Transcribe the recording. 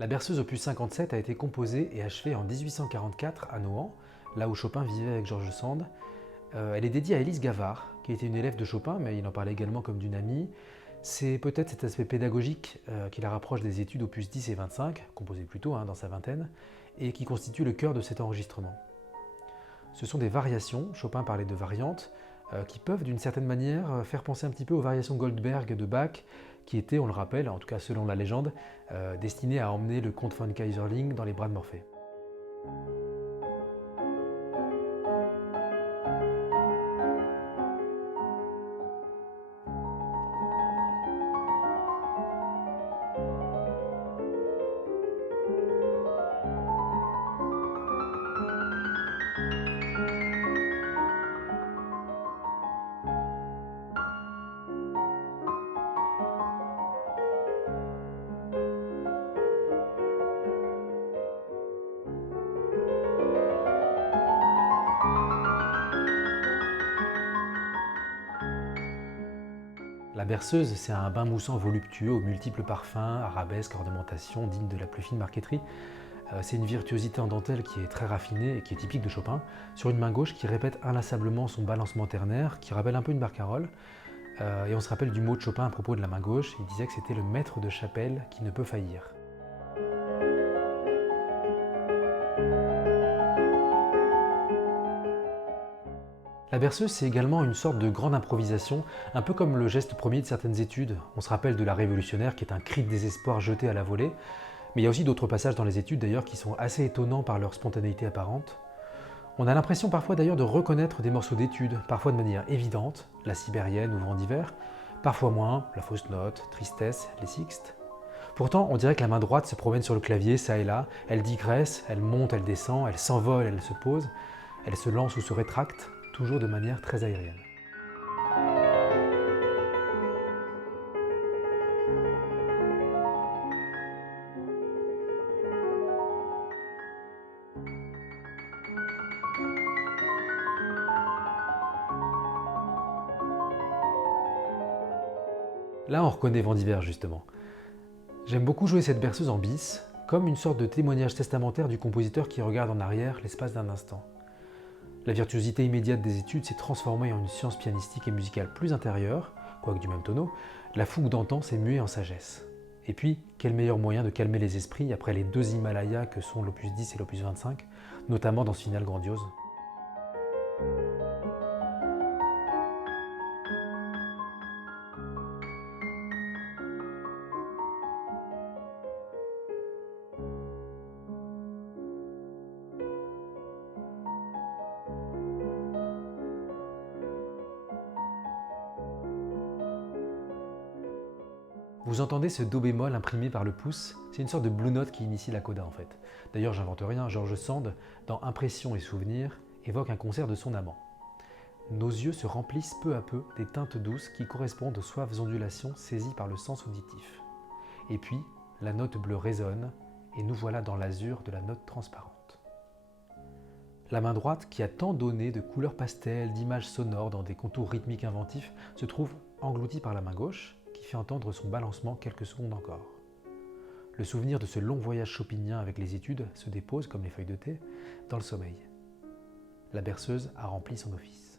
La berceuse opus 57 a été composée et achevée en 1844 à Nohant, là où Chopin vivait avec George Sand. Elle est dédiée à Élise Gavard, qui était une élève de Chopin, mais il en parlait également comme d'une amie. C'est peut-être cet aspect pédagogique qui la rapproche des études opus 10 et 25, composées plus tôt, dans sa vingtaine, et qui constitue le cœur de cet enregistrement. Ce sont des variations, Chopin parlait de variantes, qui peuvent d'une certaine manière faire penser un petit peu aux variations Goldberg de Bach, qui étaient, on le rappelle, en tout cas selon la légende, destinées à emmener le comte von Keyserling dans les bras de Morphée. La berceuse, c'est un bain moussant voluptueux aux multiples parfums, arabesques, ornementations, dignes de la plus fine marqueterie. C'est une virtuosité en dentelle qui est très raffinée et qui est typique de Chopin, sur une main gauche qui répète inlassablement son balancement ternaire, qui rappelle un peu une barcarolle. Et on se rappelle du mot de Chopin à propos de la main gauche, il disait que c'était le maître de chapelle qui ne peut faillir. La berceuse, c'est également une sorte de grande improvisation, un peu comme le geste premier de certaines études. On se rappelle de la révolutionnaire qui est un cri de désespoir jeté à la volée, mais il y a aussi d'autres passages dans les études d'ailleurs qui sont assez étonnants par leur spontanéité apparente. On a l'impression parfois d'ailleurs de reconnaître des morceaux d'études, parfois de manière évidente, la sibérienne ou vent d'hiver, parfois moins, la fausse note, tristesse, les sixtes. Pourtant, on dirait que la main droite se promène sur le clavier, ça et là, elle digresse, elle monte, elle descend, elle s'envole, elle se pose, elle se lance ou se rétracte, toujours de manière très aérienne. Là, on reconnaît Vent d'hiver justement. J'aime beaucoup jouer cette berceuse en bis, comme une sorte de témoignage testamentaire du compositeur qui regarde en arrière l'espace d'un instant. La virtuosité immédiate des études s'est transformée en une science pianistique et musicale plus intérieure, quoique du même tonneau. La fougue d'antan s'est muée en sagesse. Et puis, quel meilleur moyen de calmer les esprits après les deux Himalayas que sont l'opus 10 et l'opus 25, notamment dans ce final grandiose. Vous entendez ce do bémol imprimé par le pouce? C'est une sorte de blue note qui initie la coda en fait. D'ailleurs, j'invente rien, George Sand, dans Impressions et souvenirs, évoque un concert de son amant. Nos yeux se remplissent peu à peu des teintes douces qui correspondent aux suaves ondulations saisies par le sens auditif. Et puis, la note bleue résonne, et nous voilà dans l'azur de la note transparente. La main droite, qui a tant donné de couleurs pastel, d'images sonores dans des contours rythmiques inventifs, se trouve engloutie par la main gauche, qui fait entendre son balancement quelques secondes encore. Le souvenir de ce long voyage chopinien avec les études se dépose, comme les feuilles de thé, dans le sommeil. La berceuse a rempli son office.